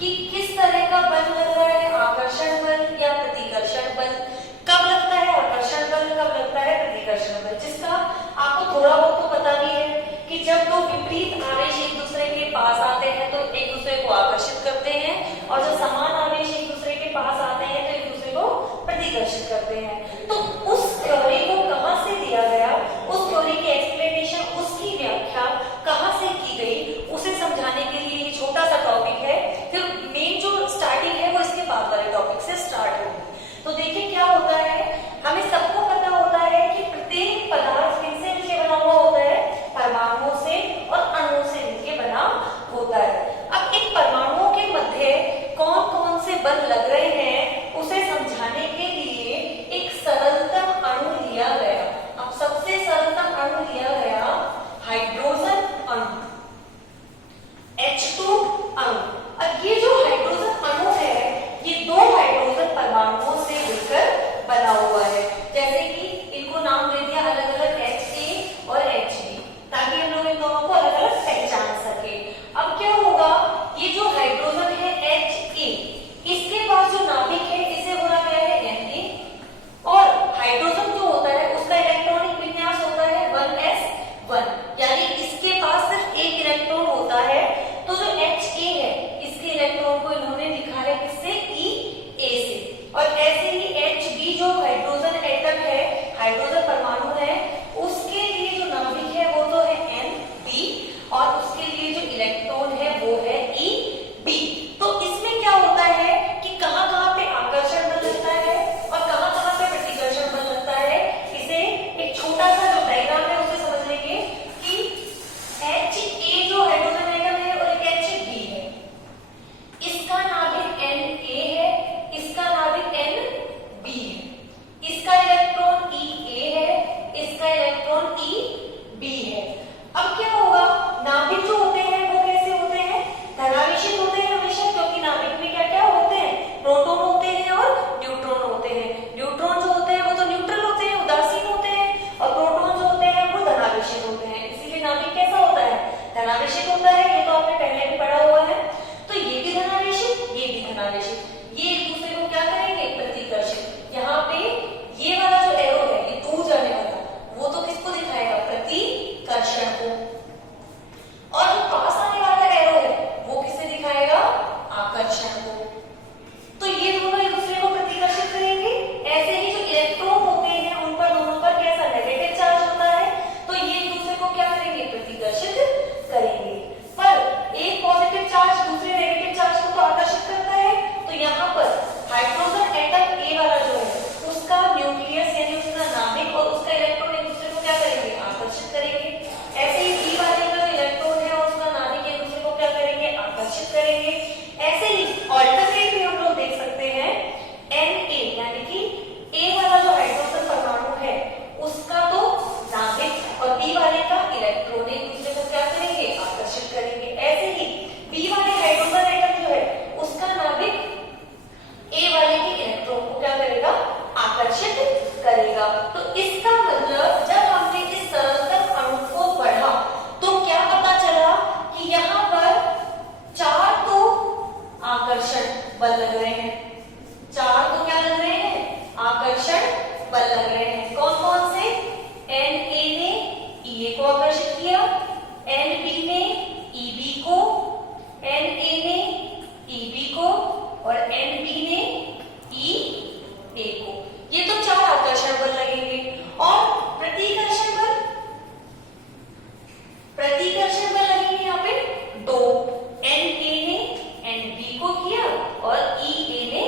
कि किस तरह का बल लग रहा है, आकर्षण बल या प्रतिकर्षण बल। कब लगता है आकर्षण बल, कब लगता है प्रतिकर्षण बल, जिसका आपको थोड़ा बहुत तो पता भी है कि जब दो विपरीत आवेश एक दूसरे के पास आते हैं तो एक दूसरे को आकर्षित करते हैं, और जब समान आवेश एक दूसरे के पास आते हैं तो एक दूसरे को प्रतिकर्षित करते हैं। तो उस थ्योरी को कहां से दिया गया, उस थ्योरी की एक्सप्लेनेशन, उसकी व्याख्या कहां से की गई, उसे समझाने के लिए ये छोटा सा टॉपिक है। फिर मेन जो स्टार्टिंग है वो इसके बाद वाले टॉपिक से स्टार्ट होगी। तो देखिए क्या होता है, हमें सबको पता होता है कि प्रत्येक पदार्थ किनसे मिलकर बना हुआ होता है, परमाणुओं से और अणुओं से मिलकर बना होता है। अब इन परमाणुओं के मध्य कौन कौन से बल लग रहे हैं उसे समझाने के लिए एक सरलतम अणु लिया गया। अब सबसे सरलतम अणु लिया गया हाइड्रोजन अणु, H2 अणु। अब ये जो हाइड्रोजन अणु है ये दो हाइड्रोजन परमाणुओं से मिलकर बना हुआ है। जैसे कि इनको नाम दे दिया अलग अलग Ha और Hb, ताकि हम लोग इन दोनों को अलग अलग पहचान सके। अब क्या होगा, ये जो हाइड्रोजन है Ha, इसके पास जो नाभिक है इसे बोला गया है Na, और हाइड्रोजन जो होता है उसका इलेक्ट्रॉनिक विन्यास होता है 1s1, यानी इसके पास सिर्फ एक इलेक्ट्रॉन होता है। तो जो Ha है इसके इलेक्ट्रॉन को इन्होंने लिखा है किससे, E से। और ऐसे ही Hb जो हाइड्रोजन एटम है, हाइड्रोजन परमाणु है, उसके लिए जो नाभिक है वो तो है Nb, और उसके लिए जो इलेक्ट्रॉन है वो है Eb। तो इसमें क्या होता है कि कहां कहां पे आकर्षण बल लगता है और कहां कहां पे प्रतिकर्षण बल लगता है, इसे एक छोटा सा जो डायग्राम है उसे समझ लेंगे कि Ha जो हाइड्रोजन एटम है और एक Hb है, इसका नाभिक Na है, इसका नाभिक Nb है, इसका इलेक्ट्रॉन Ea है, इसका इलेक्ट्रॉन Eb है। अब क्या होगा, नाभिक जो होते हैं वो कैसे होते हैं, धनावेशित होते हैं हमेशा, क्योंकि नाभिक में क्या क्या होते हैं, प्रोटॉन होते हैं और न्यूट्रॉन होते हैं। न्यूट्रॉन जो होते हैं वो तो न्यूट्रल होते हैं, उदासीन होते हैं, और प्रोटॉन जो होते हैं वो धनावेशित होते हैं। इसीलिए नाभिक कैसा होता है, धनावेशित होता है। ये तो आपने पहले भी पढ़ा हुआ है। तो ये भी धनावेशित, ये भी धनावेशित, ये एक दूसरे को क्या करेंगे, प्रतिकर्षित। यहाँ पे ये वाला जो एरो है ये दूर जाने वाला, वो तो किसको दिखाएगा, प्रतिकर्षण को, और जो पास आने वाला एरो है वो किसे दिखाएगा, आकर्षण को। तो ये दोनों एक दूसरे को प्रतिकर्षित करेंगे। ऐसे ही जो इलेक्ट्रॉन होते हैं उन पर दोनों पर कैसा नेगेटिव चार्ज होता है, तो ये एक दूसरे को क्या करेंगे, प्रतिकर्षित करेंगे। पर एक पॉजिटिव चार्ज दूसरे नेगेटिव चार्ज को तो आकर्षित करता है। तो यहाँ पर हाइड्रोजन एटम A वाला जो है उसका न्यूक्लियस यानी उसका नाभिक और उसका इलेक्ट्रॉन एक दूसरे को क्या करेंगे, आकर्षित करेंगे। ऐसे ही B वाले का जो इलेक्ट्रॉन है और उसका नाभिक एक दूसरे को क्या करेंगे, आकर्षित करेंगे। ऐसे ही ऑल्टरनेट भी हम लोग देख सकते हैं, Na यानी कि A वाला जो हाइड्रोजन परमाणु है उसका तो नाभिक और B वाले का इलेक्ट्रॉन एक दूसरे को क्या करेंगे, आकर्षित करेंगे। ऐसे ही B वाले हाइड्रोजन एटम जो है उसका नाभिक A वाले के इलेक्ट्रॉन को क्या करेगा, आकर्षित करेगा। तो इसका मतलब जब हमने इस सरलतम अणु को पढ़ा तो क्या पता चला कि यहाँ पर 4 तो आकर्षण बल लग रहे हैं, 4 तो क्या लग रहे हैं, आकर्षण बल लग रहे हैं। कौन कौन से, Na ने Ea को आकर्षित किया, Nb ने Eb को, Na ने Eb को, और Nb ने Ea को। ये तो 4 आकर्षण बल लगेंगे। और प्रतिकर्षण बल, प्रतिकर्षण बल लगेंगे यहाँ पे 2, Na ने Nb को किया और Ea ने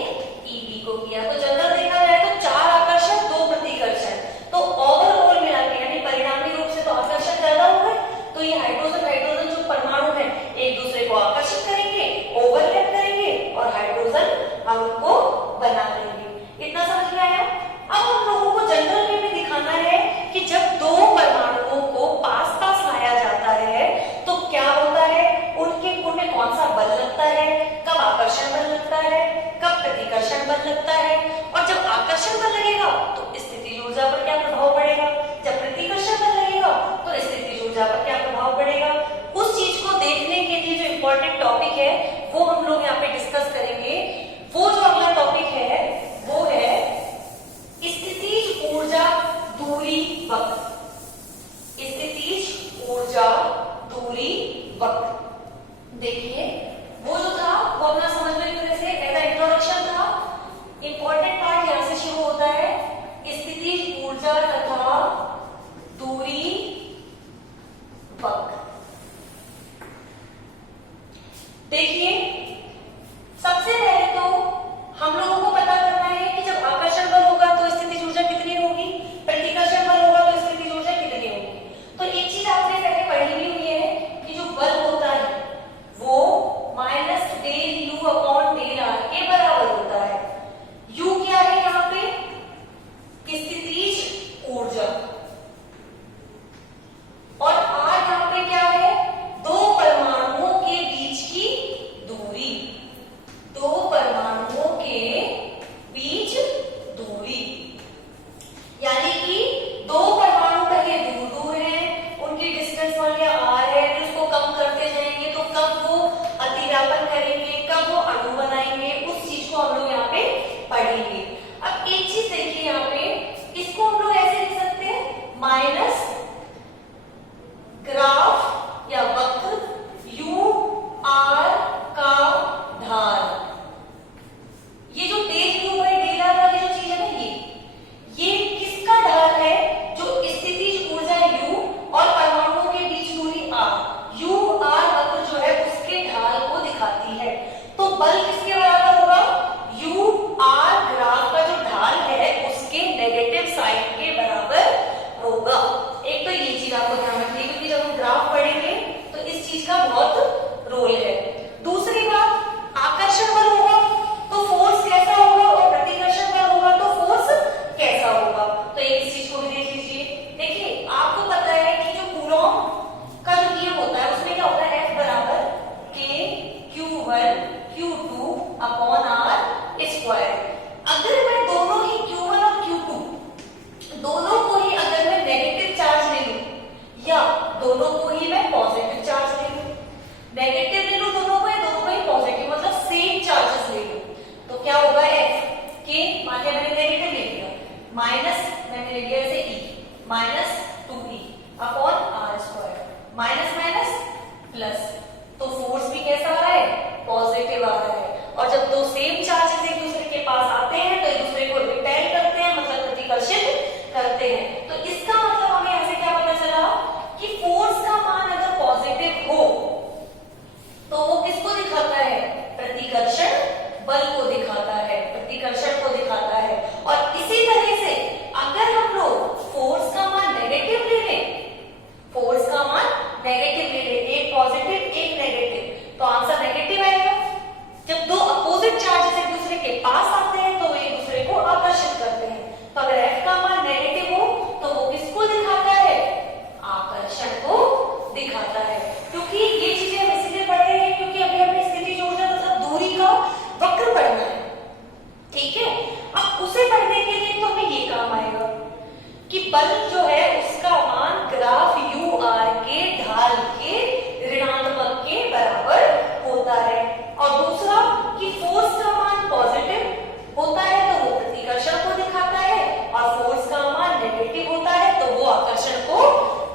Eb को किया। तो जनरल देखा जाए तो 4 आकर्षण 2 प्रतिकर्षण, तो ओवरऑल मिला के यानी परिणामी रूप से तो आकर्षण ज्यादा हुआ है। तो ये हाइड्रोजन जो परमाणु है एक दूसरे को आकर्षित करेंगे, ओवरलैप करेंगे और हाइड्रोजन अणु को बना लेंगे। इतना समझ में आया। अब हम लोगों को जनरल वे में दिखाना है कि जब दो परमाणुओं को पास पास लाया जाता है तो क्या होता है, उनके उनमें कौन सा बल लगता है, कब आकर्षण बल लगता है, कब प्रतिकर्षण बल लगता है। और जब आकर्षण बल लगेगा तो स्थितिज ऊर्जा पर क्या प्रभाव पड़ेगा, जब प्रतिकर्षण बल लगेगा तो स्थितिज ऊर्जा पर क्या प्रभाव पड़ेगा। उस चीज को देखने के लिए जो इम्पोर्टेंट टॉपिक है वो हम लोग यहाँ पे वो जो अगला टॉपिक है वो है स्थितिज ऊर्जा दूरी वक्त। स्थितिज ऊर्जा दूरी वक्त। देखिए वो जो था वो अपना समझ में एक तरह से ऐसा इंट्रोडक्शन था। इंपॉर्टेंट पार्ट यहां से शुरू होता है, स्थितिज ऊर्जा तथा दूरी वक्त। देखिए सबसे पहले तो हम लोगों को पता करना है कि जब आकर्षण बल होगा तो स्थितिज ऊर्जा कितनी होगी, प्रतिकर्षण बल होगा तो स्थितिज ऊर्जा कितनी होगी। तो एक चीज आपने पहले पढ़ी भी हुई है कि जो बल होता है वो minus del U upon del R के बराबर होता है। यू क्या है यहाँ पे, स्थितिज ऊर्जा, और आर यहाँ पे क्या है, दो परमाणुओं के बीच की दूरी। दो परमाणुओं के बीच दूरी, यानी कि दो परमाणु पहले दूर दूर हैं, उनकी डिस्टेंस मान लिया आर है, फिर उसको कम करते जाएंगे तो कब वो अतिव्यापन करेंगे, कब वो अणु बनाएंगे, उस चीज को हम लोग यहाँ पे पढ़ेंगे। अब एक चीज देखिए यहाँ पे, इसको हम लोग ऐसे लिख सकते हैं माइनस ग्राफ या वक्र यू आर का ढाल। ये जो del U by del R वाली जो चीज है ना, ये किसका ढाल है, जो स्थितिज ऊर्जा यू और परमाणुओं के बीच दूरी आर, यू आर वक्र जो है उसके ढाल को दिखाती है। तो बल किसके बराबर होगा, यू आर ग्राफ का जो ढाल है उसके नेगेटिव साइड के बराबर होगा। एक तो ये चीज आपको ध्यान रखनी है क्योंकि जब हम ग्राफ पढ़ेंगे तो इस चीज का बहुत रोल है। दूसरी बात, आकर्षण बल होगा तो फोर्स कैसा होगा और प्रतिकर्षण बल होगा तो फोर्स कैसा होगा। तो एक इस चीज को भी देख लीजिए। देखिए आपको पता है कि जो कूलॉम का जो नियम होता है उसमें क्या होता है, F बराबर K Q1 Q2 upon R square. अगर मैं दोनों ही Q1 और Q2 दोनों को ही अगर मैं नेगेटिव चार्ज ले लूं या दोनों को ही मैं पॉजिटिव चार्ज ले लूं, नेगेटिव ले लूं दोनों को या दोनों को ही पॉजिटिव मतलब सेम चार्जेस ले लूं, तो क्या होगा, F के मान लिया मैंने नेगेटिव ले लिया, माइनस मैंने ले लिया ऐसे E minus 2E upon R square, minus minus plus, तो फोर्स भी कैसा आ रहा है, पॉजिटिव आ रहा है। और जब दो सेम चार्जेस एक दूसरे के पास आते हैं तो एक दूसरे को रिपेल करते हैं, मतलब प्रतिकर्षित करते हैं। तो इसका मतलब हमें ऐसे क्या पता चला कि फोर्स का मान अगर पॉजिटिव हो तो वो किसको दिखाता है, प्रतिकर्षण बल को दिखाता है, प्रतिकर्षण को दिखाता है। और इसी तरह से अगर हम लोग फोर्स का मान नेगेटिव ले लें, फोर्स का मान नेगेटिव ले लें, एक पॉजिटिव एक नेगेटिव, तो आंसर नेगेटिव आएगा। जब दो अपोजिट चार्जेस एक दूसरे के पास आते हैं तो वे एक दूसरे को आकर्षित करते हैं। तो अगर F का मान नेगेटिव हो तो वो किसको दिखाता है, आकर्षण को दिखाता है। क्योंकि ये चीजें हम इसलिए पढ़ रहे हैं क्योंकि अभी हमें स्थितिज ऊर्जा तथा दूरी का वक्र पढ़ना है, ठीक है। अब उसे पढ़ने के लिए तो हमें ये काम आएगा कि बल जो है उसका मान ग्राफ यू आर के ढाल के ऋणात्मक के बराबर होता है। और दूसरा कि फोर्स का मान पॉजिटिव होता है तो वो प्रतिकर्षण को दिखाता है, और फोर्स का मान नेगेटिव होता है तो वो आकर्षण को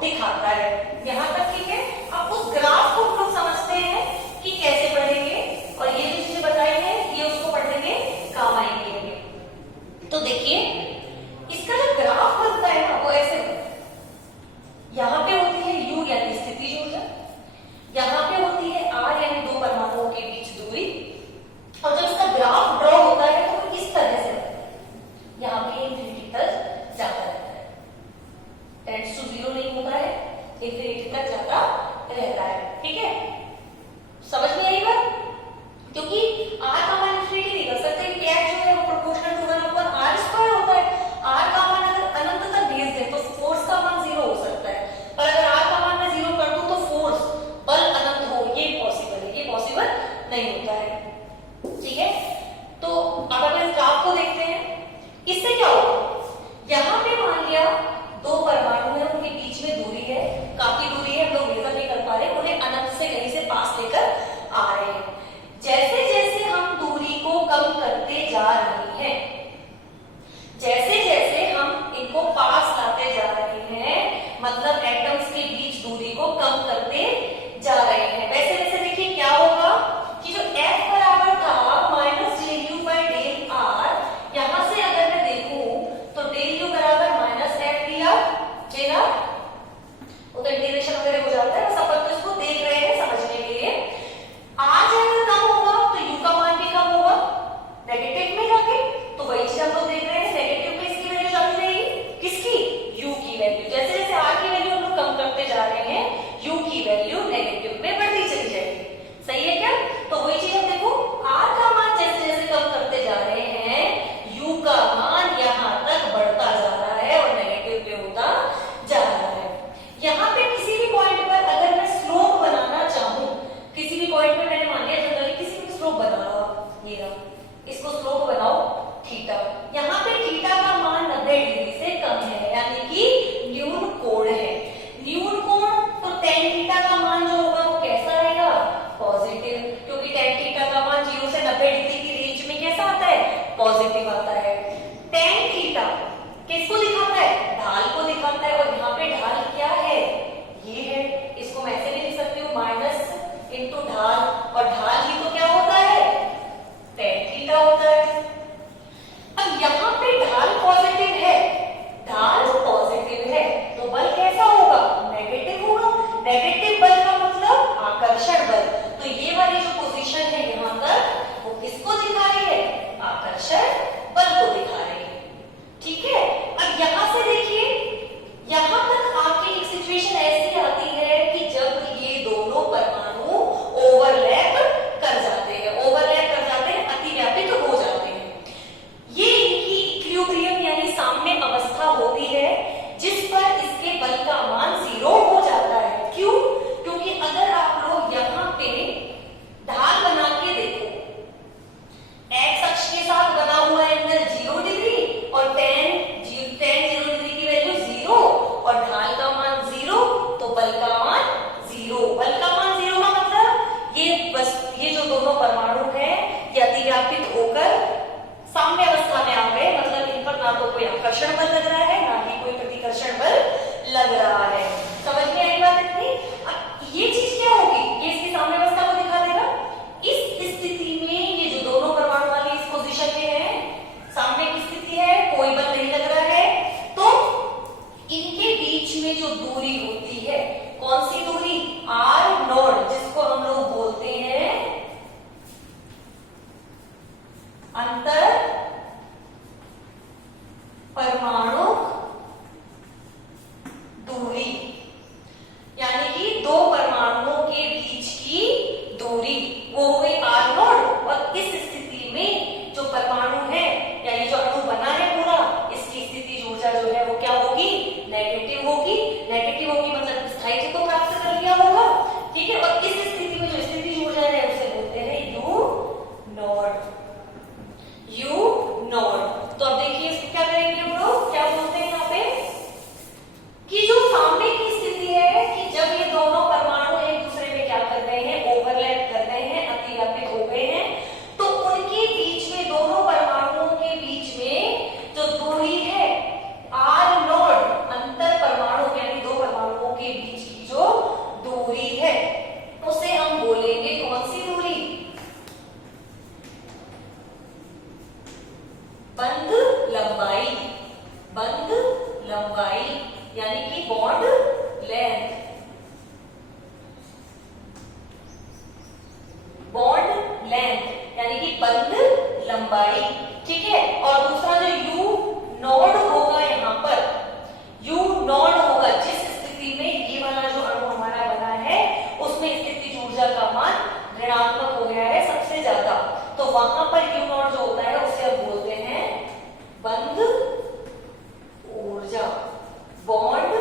दिखाता है। यहाँ तक ठीक है। अब उस ग्राफ को हम लोग समझते हैं कि कैसे पढ़ेंगे, और ये जो चीजें बताई है ये उसको पढ़ने में काम आएंगे। तो देखिए इसका जो ग्राफ बनता है ना वो ऐसे होता है, यहाँ पे होती है U यानी स्थितिज ऊर्जा, यहाँ पे होती है R यानी दो परमाणुओं के बीच दूरी, और जब इसका ग्राफ ड्रॉ होता है तो इस तरह से यहाँ पे इंफिनिटी तक जाता रहता है, टेंड्स टू 0 नहीं होता है, इंफिनिटी तक जाता रहता है, ठीक है। समझ में आई बात? क्योंकि R का मान इंफिनिटी नहीं कर सकते, H जो है वो proportional to 1 upon R square होता है। R का मान अगर अनंत तक भेज दें तो फोर्स का मान 0 हो सकता है, पर अगर R का मान मैं 0 कर दूं तो फोर्स बल अनंत हो, ये पॉसिबल है, ये पॉसिबल नहीं होता है, ठीक है। तो अब अपन इस ग्राफ को देखते हैं, इससे क्या होगा, यहाँ पे मान लिया दो परमाणु है, उनके बीच में दूरी है, काफी दूरी है, हम लोग मेजर नहीं कर पा रहे, उन्हें अनंत से कहीं से पास लेकर आ रहे हैं। जैसे जैसे हम दूरी को कम कर पॉजिटिव आता है। टेन थीटा किसको दिखाता है? ढाल को दिखाता है। और यहाँ पे ढाल क्या है? ये है। इसको मैं ऐसे भी लिख सकती हूँ माइनस इंटू ढाल, और ढाल ही तो क्या होता है? टेन थीटा होता है। अब यहाँ पे ढाल पॉजिटिव है, ढाल पॉजिटिव है, तो बल कैसा होगा? नेगेटिव होगा। नेगेटिव बल का मतलब आकर्षण बल। तो ये वाली जो पोजीशन है यहाँ तक, वो किसको दिखा रही है? आकर्षण बल को दिखा रही है। ठीक है। अब यहां से देखिए, यहां तक आके एक सिचुएशन ऐसी आती है कि जब ये दोनों परमाणु ओवरलैप कर जाते हैं, अतिव्यापित हो जाते हैं। ये इनकी इक्विलिब्रियम यानी साम्य अवस्था होती है, जिस पर इसके बल का मान 0 हो जाता है। क्यों? क्योंकि अगर आप लोग यहाँ पे ढाल बना के देखो, एक्स अक्ष के साथ बना हुआ एंगल 0 डिग्री और tan 0 डिग्री की वैल्यू 0 और ढाल का मान 0, तो बल का मान 0। बल का मान 0 का मतलब ये जो दोनों परमाणु हैं ये अतिव्यापित होकर साम्य अवस्था में आ गए। मतलब इन पर ना तो कोई आकर्षण बल लग रहा है, ना ही कोई प्रतिकर्षण बल लग रहा है। समझ में आई बात इतनी? अब ये चीज क्या होगी? ये इसकी साम्य अवस्था को दिखा देगा। इस स्थिति में ये जो दोनों परमाणु वाले इस पोजीशन में है, सामने की स्थिति है, कोई बल नहीं लग रहा है, तो इनके बीच में जो दूरी होती है, कौन सी दूरी? आर नॉट, जिसको हम लोग बोलते हैं अंतर परमाणु दूरी, यानी कि दो परमाणुओं के बीच की दूरी, वो हो गई आर नॉट। और इस स्थिति में जो परमाणु है, यानी जो अणु बना है पूरा, इसकी स्थिति ऊर्जा जो है वो क्या होगी? नेगेटिव होगी। नेगेटिव होगी मतलब स्थायित्व को प्राप्त कर लिया होगा। ठीक है। और इस स्थिति में जो स्थिति ऊर्जा है उसे बोलते हैं यू नॉट। You not. तो अब देखिए इसको क्या करेंगे हम लोग? क्या बोलते हैं यहाँ पे कि जो सामने की स्थिति है कि जब ये दोनों परमाणु एक दूसरे में क्या कर रहे हैं? ओवरलैप कर रहे हैं, अतिव्यापित हो गए हैं, तो उनके बीच में, दोनों परमाणुओं के बीच में जो दूरी है आर नॉट, अंतर परमाणु यानी दो परमाणुओं के बीच की जो दूरी है, उसे हम बोलेंगे कौन सी दूरी? बंध लंबाई। बंध लंबाई यानी कि बॉन्ड लेंथ। बॉन्ड लेंथ यानी कि बंध लंबाई। ठीक है। और दूसरा जो यू नॉड होगा, यहाँ पर यू नॉड होगा जिस स्थिति में ये वाला जो अणु हमारा बना है उसमें स्थिति ऊर्जा का मान ऋणात्मक हो गया है सबसे ज्यादा, तो वहां पर यू नॉट जो होता है उसे हम बोलते हैं बंध ऊर्जा, बॉन्ड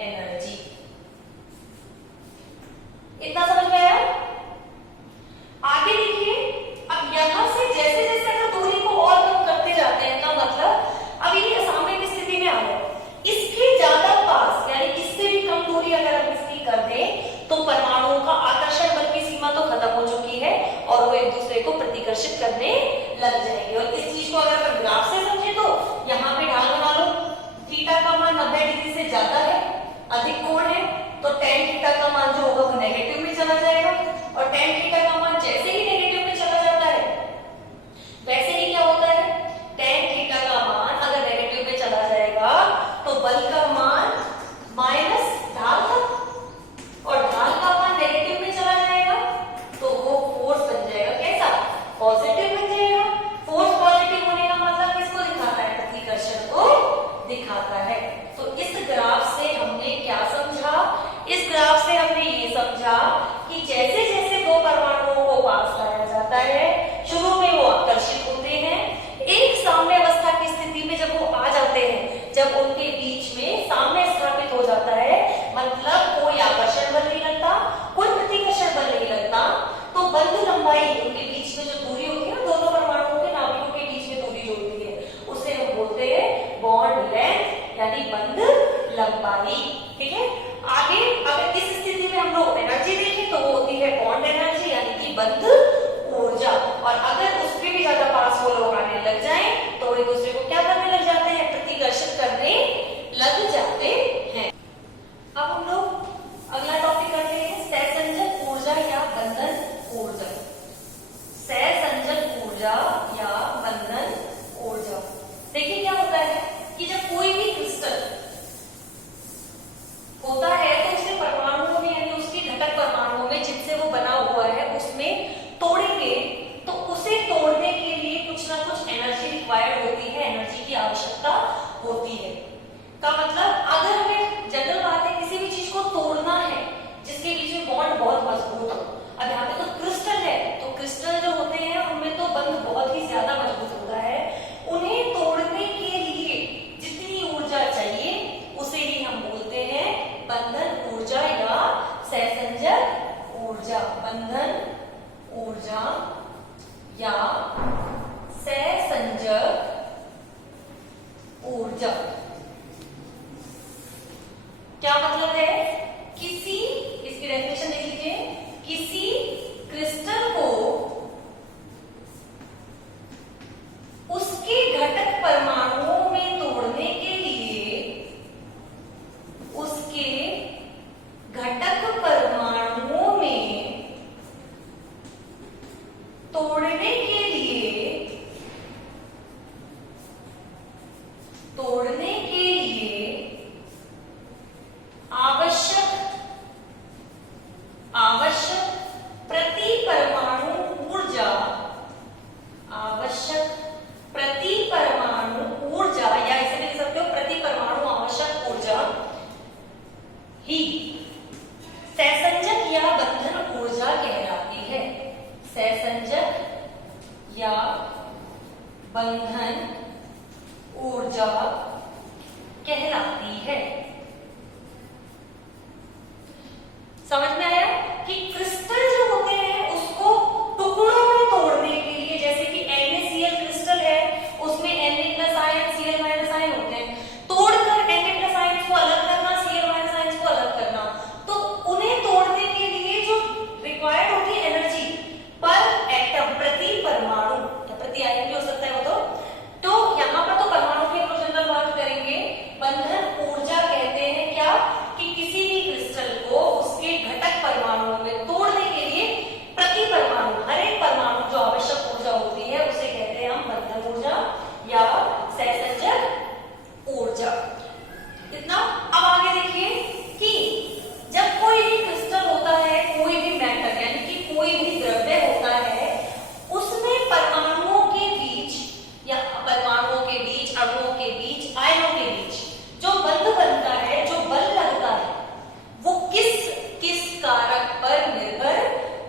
एनर्जी। इतना समझ में आया? आगे देखिए, अब यहां से जैसे जैसे अगर दूरी को और कम करते जाते हैं, का मतलब अब ये सामने की स्थिति में आ गए, इसके ज्यादा पास यानी इससे भी कम दूरी अगर हम इसकी कर दें तो परमाणुओं का आकर्षण बल की सीमा तो खत्म हो चुकी है और वो एक दूसरे को प्रतिकर्षित करने लग जाएंगे। और इस चीज को अगर अपन ग्राफ से समझे तो यहाँ पे ढाल बना लो, थीटा का मान 90 डिग्री से ज्यादा है, अधिक कोण है, तो tan थीटा का मान जो होगा वो नेगेटिव में चला जाएगा। और tan थीटा का मान जैसे ही नेगेटिव में चला जाता है वैसे ही क्या होता है? tan थीटा का मान अगर नेगेटिव में चला जाएगा तो बल का मान माइनस ढाल तक, और ढाल का मान नेगेटिव में चला जाएगा तो वो फोर्स बन जाएगा। कैसा? पॉजिटिव बन जाएगा। फोर्स पॉजिटिव होने का मतलब किसको दिखाता है? प्रतिकर्षण को दिखाता है। तो इस ग्राफ से हमने क्या समझा? इस ग्राफ से हमने ये समझा कि जैसे जैसे दो परमाणुओं को पास लाया जाता है, शुरू में वो आकर्षित होते हैं, एक साम्य अवस्था की स्थिति में जब वो आ जाते हैं, जब उनके बीच में साम्य स्थापित हो जाता है, मतलब कोई आकर्षण बल नहीं लगता, कोई प्रतिकर्षण बल नहीं लगता, तो बंध लंबाई, उनके बीच में जो दूरी होती है ना, दोनों परमाणुओं के नाभिकों के बीच में दूरी जो होती है, उसे हम बोलते हैं बॉन्ड लेंथ यानी बंध लंबाई। ठीक है। आगे अगर इस स्थिति में हम लोग एनर्जी देखें तो वो होती है बॉन्ड एनर्जी यानी कि बंध ऊर्जा। और अगर ऊर्जा, सहसंजक ऊर्जा या बंधन ऊर्जा। देखिए क्या होता है कि जब कोई भी क्रिस्टल होता है तो उसके परमाणुओं में यानी उसके घटक परमाणुओं में जिससे वो बना हुआ है उसमें तोड़ेंगे तो उसे तोड़ने के लिए कुछ ना कुछ एनर्जी रिक्वायर्ड होती है, एनर्जी की आवश्यकता होती है। का मतलब अगर हमें जनरल बात है किसी भी चीज को तोड़ना है जिसके बीच में बॉन्ड बहुत मजबूत हो, अब यहाँ पे तो क्रिस्टल है तो क्रिस्टल जो होते हैं उनमें तो बंध बहुत ही ज्यादा मजबूत होता है, उन्हें तोड़ने के लिए जितनी ऊर्जा चाहिए उसे ही हम बोलते हैं बंधन ऊर्जा या सहसंजक ऊर्जा। बंधन ऊर्जा या सहसंजक ऊर्जा क्या मतलब है? किसी, इसकी डेफिनेशन देख लीजिए, किसी क्रिस्टल को उसके घटक परमाणुओं में तोड़ने के लिए, उसके घटक परमाणुओं में तोड़ने के लिए आवश्यक प्रति परमाणु ऊर्जा, आवश्यक प्रति परमाणु ऊर्जा या इसे लिख सकते हो प्रति परमाणु आवश्यक ऊर्जा ही सहसंजक या बंधन ऊर्जा कहलाती है। सहसंजक या बंधन ऊर्जा कहलाती है। समझ में आया कि क्रिस्टल जो होते हैं उसको टुकड़ों में तोड़ने के लिए, जैसे कि NaCl क्रिस्टल है उसमें Na+ आयन Cl- आयन होते हैं, तोड़कर Na+ आयन को अलग करना, Cl- आयन को अलग करना, तो उन्हें तोड़ने के लिए जो रिक्वायर्ड होती है एनर्जी पर एटम, प्रति परमाणु या प्रति आयन भी हो सकता है वो तो यहाँ पर तो परमाणु की हम जनरल बात करेंगे। बंधन ऊर्जा कहते हैं क्या कि किसी भी क्रिस्टल को उसके घटक परमाणुओं में तोड़ने के लिए प्रति परमाणु, हर एक परमाणु जो आवश्यक ऊर्जा होती है उसे कहते हैं हम बंधन ऊर्जा या सहसंजक ऊर्जा। इतना। अब आगे देखिए कि जब कोई भी क्रिस्टल होता है, कोई भी मैटर यानी कि कोई भी द्रव्य होता है, उसमें परमाणुओं के बीच या परमाणुओं के बीच, अणुओं के बीच, आयनों के बीच जो बंध बनता है, जो बल लगता है, वो किस किस कारक पर निर्भर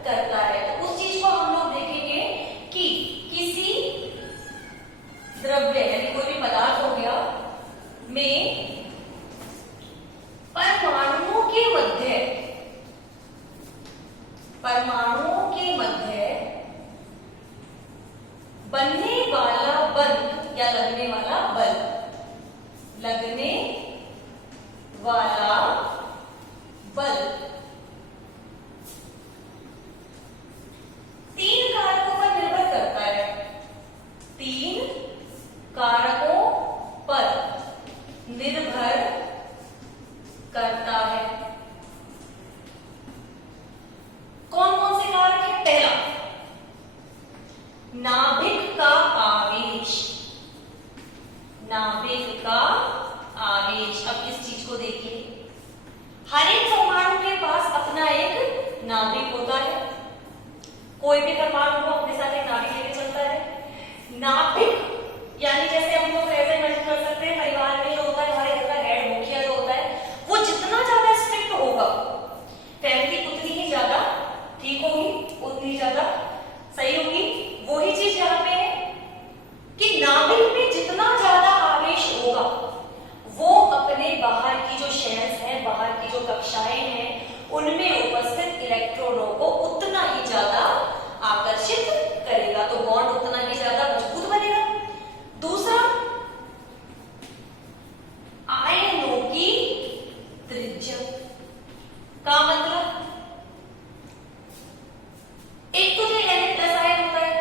करता है। तो उस चीज को हम लोग देखेंगे कि किसी द्रव्य यानी कोई भी पदार्थ हो गया में परमाणुओं के मध्य बनने वाला बल या लगने वाला बल, लगने वाला बल 3 कारकों पर निर्भर करता है। 3 कारकों पर निर्भर करता है। कौन कौन से कारक है? पहला, नाभिक का आवेश, नाभिक का आवेश। अब इस चीज को देखिए, हर एक परमाणु के पास अपना एक नाभिक होता है, कोई भी परमाणु को अपने साथ एक नाभिक लेके चलता है। नाभिक यानी जैसे हम लोग ऐसे इमेजिन कर सकते हैं, परिवार में जो होता है, हमारे घर का हेड, मुखिया जो होता है, वो जितना ज्यादा स्ट्रिक्ट होगा, फैमिली उतनी ही ज्यादा ठीक होगी, उतनी ज्यादा सही होगी। वही चीज यहाँ पे है कि नाभिक में जितना ज्यादा आवेश होगा, वो अपने बाहर की जो शेल्स हैं, बाहर की जो कक्षाएं हैं, उनमें उपस्थित इलेक्ट्रॉनों को उतना ही ज्यादा आकर्षित करेगा, तो बॉन्ड उतना ही ज्यादा मजबूत बनेगा। दूसरा, आयनों की त्रिज्या का मतलब, एक तो जो Na+ आयन होता है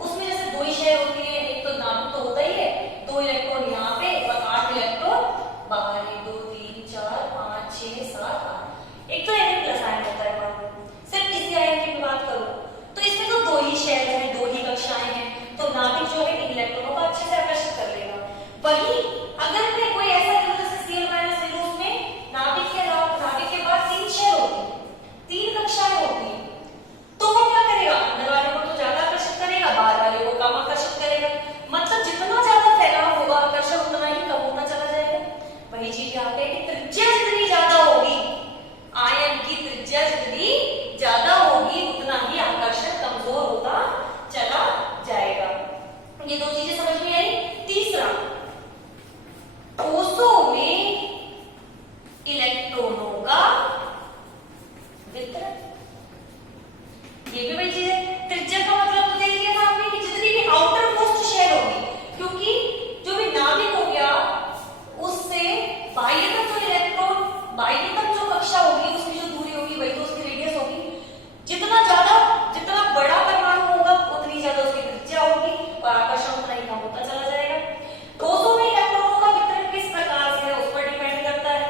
उसमें जैसे 2 ही शेल होती है, एक तो नाभिक तो होता ही है, 2 इलेक्ट्रॉन यहाँ पे और 8 इलेक्ट्रॉन बाहर, 1 2 3 4 5 6 7 8। एक तो Na+ आयन होता है। सिर्फ इसी आयन की बात करूं ये भी वही चीज है। त्रिज्या का मतलब तो देख लिया था आपने कि जितनी भी आउटर मोस्ट शेल होगी, क्योंकि जो भी नाभिक हो गया उससे बाह्यतम जो इलेक्ट्रॉन, बाह्यतम जो कक्षा होगी उसकी जो दूरी होगी वही तो उसकी रेडियस होगी। जितना बड़ा परमाणु होगा उतनी ज्यादा उसकी त्रिज्या होगी और आकर्षण उतना ही कम होता चला जाएगा। ठोसों में इलेक्ट्रॉनों का वितरण किस प्रकार से है उस पर डिपेंड करता है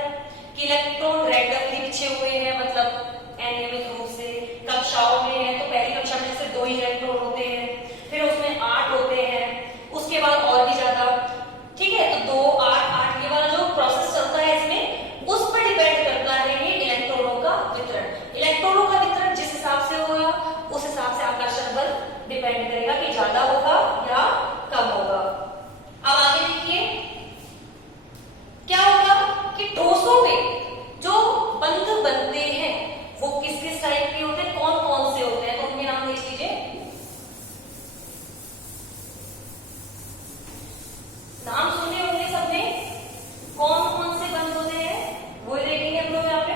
कि इलेक्ट्रॉन रैंडमली बिछे हुए हैं, मतलब अनियमित रूप से कक्षाओं में है। तो पहली कक्षा में जैसे 2 ही इलेक्ट्रॉन होते हैं, फिर उसमें 8 होते हैं, उसके बाद और भी ज्यादा, ठीक है। तो 2 8 8 ये वाला जो प्रोसेस चलता है इसमें, उस पर डिपेंड करता है ये इलेक्ट्रॉनों का वितरण। इलेक्ट्रॉनों का वितरण जिस हिसाब से होगा उस हिसाब से आकर्षण बल डिपेंड करेगा कि ज्यादा होगा या कम होगा। अब आगे देखिए क्या होगा कि ठोसों में जो बंध बनते हैं वो किस किस टाइप के होते हैं, कौन कौन से होते हैं, तो उनके नाम देख लीजिए। नाम सुने होंगे सबने, कौन कौन से बंध होते हैं वो देखेंगे हम लोग यहाँ पे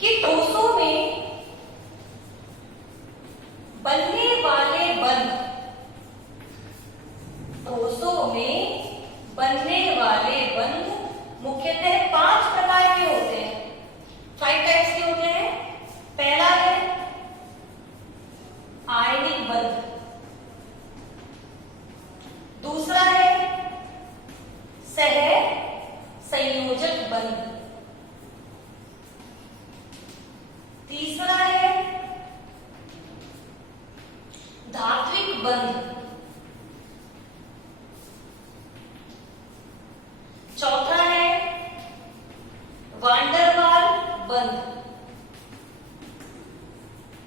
कि ठोसों में बनने वाले बंध, ठोसों में बनने वाले बंध मुख्यतः 5 प्रकार के होते हैं, 5 टाइप्स के होते हैं। पहला है आयनिक बंध, दूसरा है सह संयोजक बंध, तीसरा है धात्विक बंध, चौथा है वांडरवाल बंध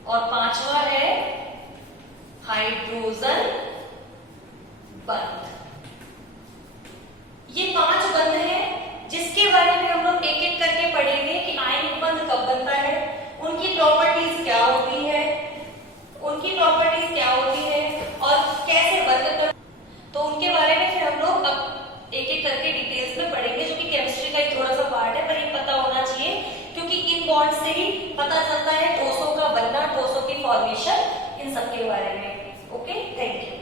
और 5वां है हाइड्रोजन बंध। ये 5 बंध हैं जिसके बारे में हम लोग एक एक करके पढ़ेंगे कि आयनिक बंध कब बनता है, उनकी प्रॉपर्टीज क्या होती है, और कैसे बंध कर, तो उनके बारे में फिर हम लोग अब एक एक करके डिटेल्स में पढ़ेंगे, जो कि केमिस्ट्री का एक थोड़ा सा पार्ट है पर ये पता होना चाहिए क्योंकि इन बॉन्ड से ही पता चलता है ठोसों का बनना, ठोसों की फॉर्मेशन, इन सब के बारे में। Okay, thank you.